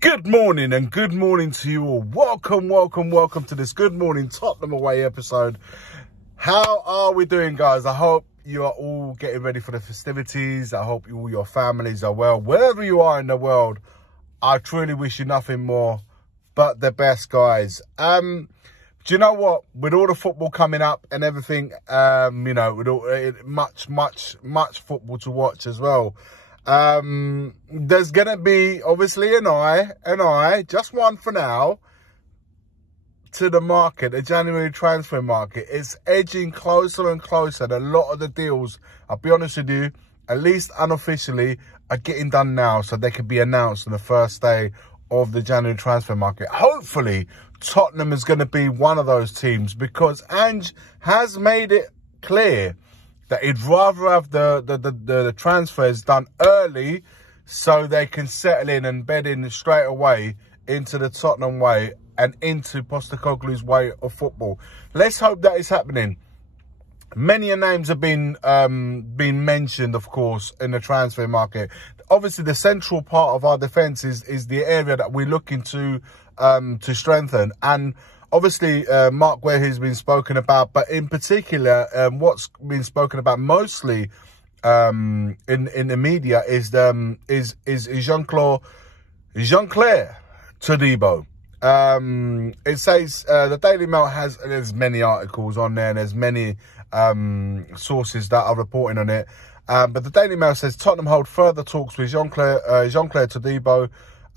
Good morning and good morning to you all. Welcome to this Good Morning Tottenham Away episode. How are we doing, guys? I hope you are all getting ready for the festivities. I hope all your families are well. Wherever you are in the world, I truly wish you nothing more but the best, guys. Do you know what? With all the football coming up and everything, you know, with all, much football to watch as well. There's gonna be obviously an eye, just one for now, to the market. The January transfer market is edging closer and closer. And a lot of the deals, I'll be honest with you, at least unofficially, are getting done now, so they can be announced on the first day of the January transfer market. Hopefully, Tottenham is going to be one of those teams, because Ange has made it clear that he'd rather have the transfers done early so they can settle in and bed in straight away into the Tottenham way and into Postecoglou's way of football. Let's hope that is happening. Many names have been mentioned, of course, in the transfer market. Obviously, the central part of our defence is the area that we're looking to strengthen. And obviously, Mark Ware has been spoken about, but in particular, what's been spoken about mostly in the media is Jean-Claire Todibo. It says the Daily Mail there's many articles on there, and there's many sources that are reporting on it. But the Daily Mail says Tottenham hold further talks with Jean-Claire Todibo.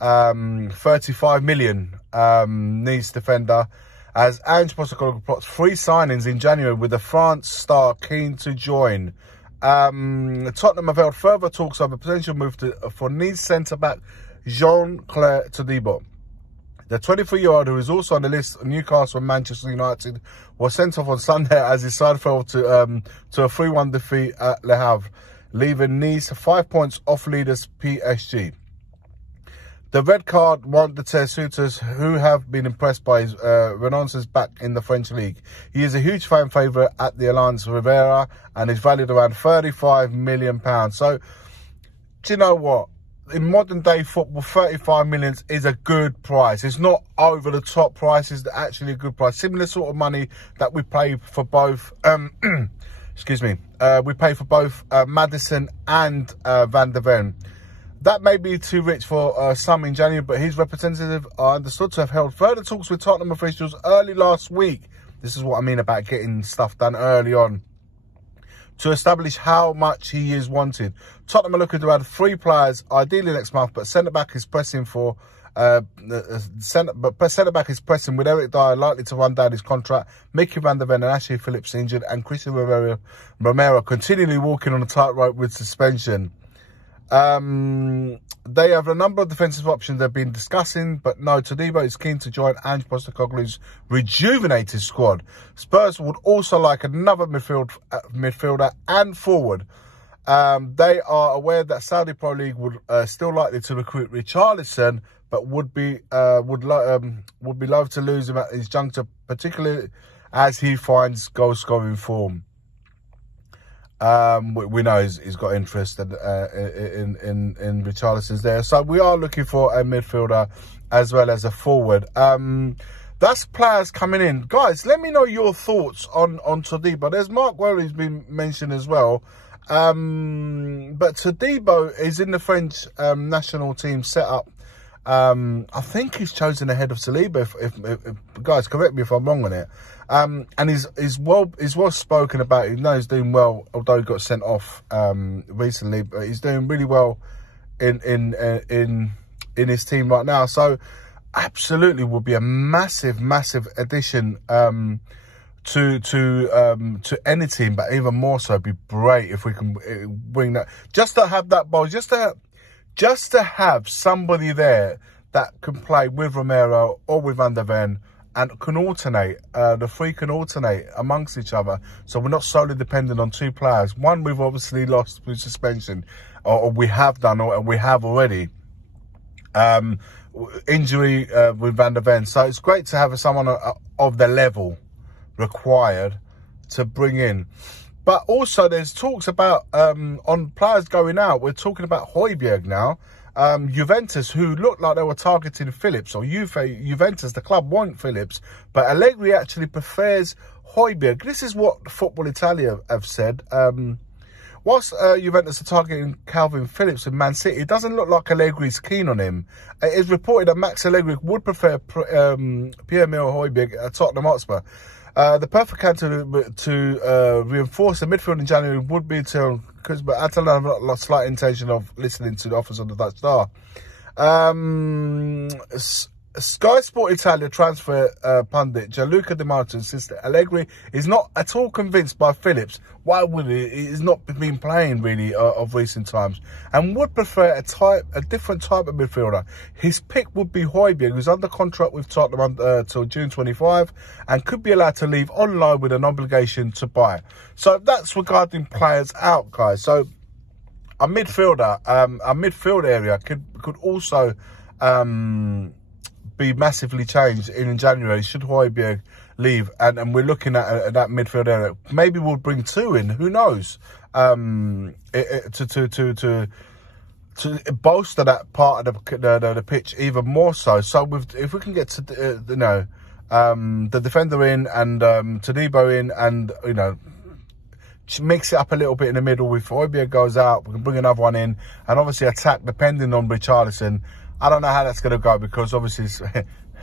35 million Nice defender, as Ange Postecoglou plots 3 signings in January with the France star keen to join. Tottenham have held further talks over potential move for Nice centre-back Jean-Claire Todibo. The 23-year-old, who is also on the list of Newcastle and Manchester United, was sent off on Sunday as his side fell to a 3-1 defeat at Le Havre, leaving Nice 5 points off leaders PSG. The red card won't deter suitors who have been impressed by his renaissances back in the French league. He is a huge fan favourite at the Alliance Riviera and is valued around £35 million. So, do you know what? In modern day football, 35 million is a good price. It's not over the top price. It's actually a good price. Similar sort of money that we pay for both, excuse me, we pay for both Maddison and Van der Ven. That may be too rich for some in January, but his representative are understood to have held further talks with Tottenham officials early last week. This is what I mean about getting stuff done early on, to establish how much he is wanted. Tottenham are looking to add 3 players, ideally next month, but centre-back is pressing for... centre-back is pressing, with Eric Dyer likely to run down his contract, Mickey Van der Ven and Ashley Phillips injured, and Christian Romero continually walking on a tightrope with suspension. They have a number of defensive options they've been discussing, but no, Todibo is keen to join Ange Postecoglou's rejuvenated squad. Spurs would also like another midfielder and forward. They are aware that Saudi Pro League would still likely to recruit Richarlison, but would be loath to lose him at his juncture, particularly as he finds goal-scoring form. We know he's got interest in Richarlison's there. So we are looking for a midfielder as well as a forward. That's players coming in. Guys, let me know your thoughts on Todibo. There's Mark Ware who's been mentioned as well. But Todibo is in the French national team setup. I think he's chosen ahead of Saliba. If guys, correct me if I'm wrong on it. And he's well spoken about. You know, he's doing well, although he got sent off recently. But he's doing really well in his team right now. So absolutely would be a massive addition to any team. But even more so, it'd be great if we can bring that, just to have that ball, just to have somebody there that can play with Romero or with Van der Ven and can alternate. The 3 can alternate amongst each other, so we're not solely dependent on 2 players. One we've obviously lost through suspension, or we have done, or we have already. Injury with Van der Ven. So it's great to have someone of the level required to bring in. But also there's talks about on players going out. We're talking about Hojbjerg now. Juventus, who looked like they were targeting Phillips, or Juventus, the club want Phillips, but Allegri actually prefers Hojbjerg. This is what Football Italia have said. Whilst Juventus are targeting Calvin Phillips in Man City, it doesn't look like Allegri's keen on him. It is reported that Max Allegri would prefer Pierre-Emile Hojbjerg at Tottenham Hotspur. The perfect candidate to reinforce the midfield in January would be to, but Atalanta have got a slight intention of listening to the offers of the Dutch star. Sky Sport Italia transfer pundit Gianluca Di Marzio insists that Allegri is not at all convinced by Phillips. Why would he? He's not been playing really of recent times, and would prefer a different type of midfielder. His pick would be Hojbjerg, who's under contract with Tottenham till June 25, and could be allowed to leave on loan with an obligation to buy. So that's regarding players out, guys. So a midfielder, a midfield area could also be massively changed in January should Hojbjerg leave, and we're looking at that midfield area. Maybe we'll bring two in, who knows, to bolster that part of the pitch even more so. So if we can get to the defender in and Todibo in, and mix it up a little bit in the middle. If Hojbjerg goes out, we can bring another one in, and obviously attack depending on Richarlison. I don't know how that's going to go, because obviously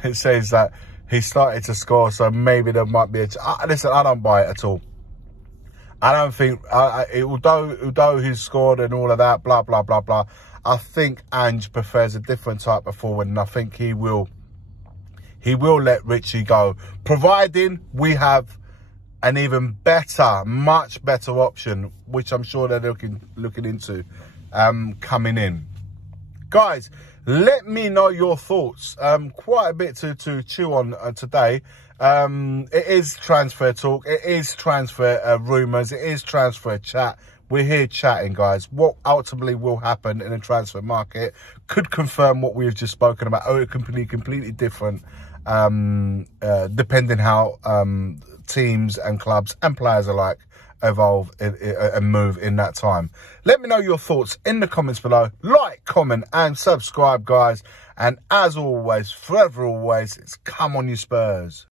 it says that he started to score, so maybe there might be listen, I don't buy it at all. I don't think, although he's scored and all of that, blah, blah, blah, blah, I think Ange prefers a different type of forward, and I think he will let Richie go, providing we have an even better, much better option, which I'm sure they're looking into coming in. Guys, let me know your thoughts. Quite a bit to chew on today. It is transfer talk. It is transfer rumours. It is transfer chat. We're here chatting, guys. What ultimately will happen in the transfer market could confirm what we've just spoken about. Oh, it could be completely different, depending how teams and clubs and players alike evolve and move in that time. Let me know your thoughts in the comments below. Like, comment and subscribe, guys. And as always, forever always, it's come on you Spurs.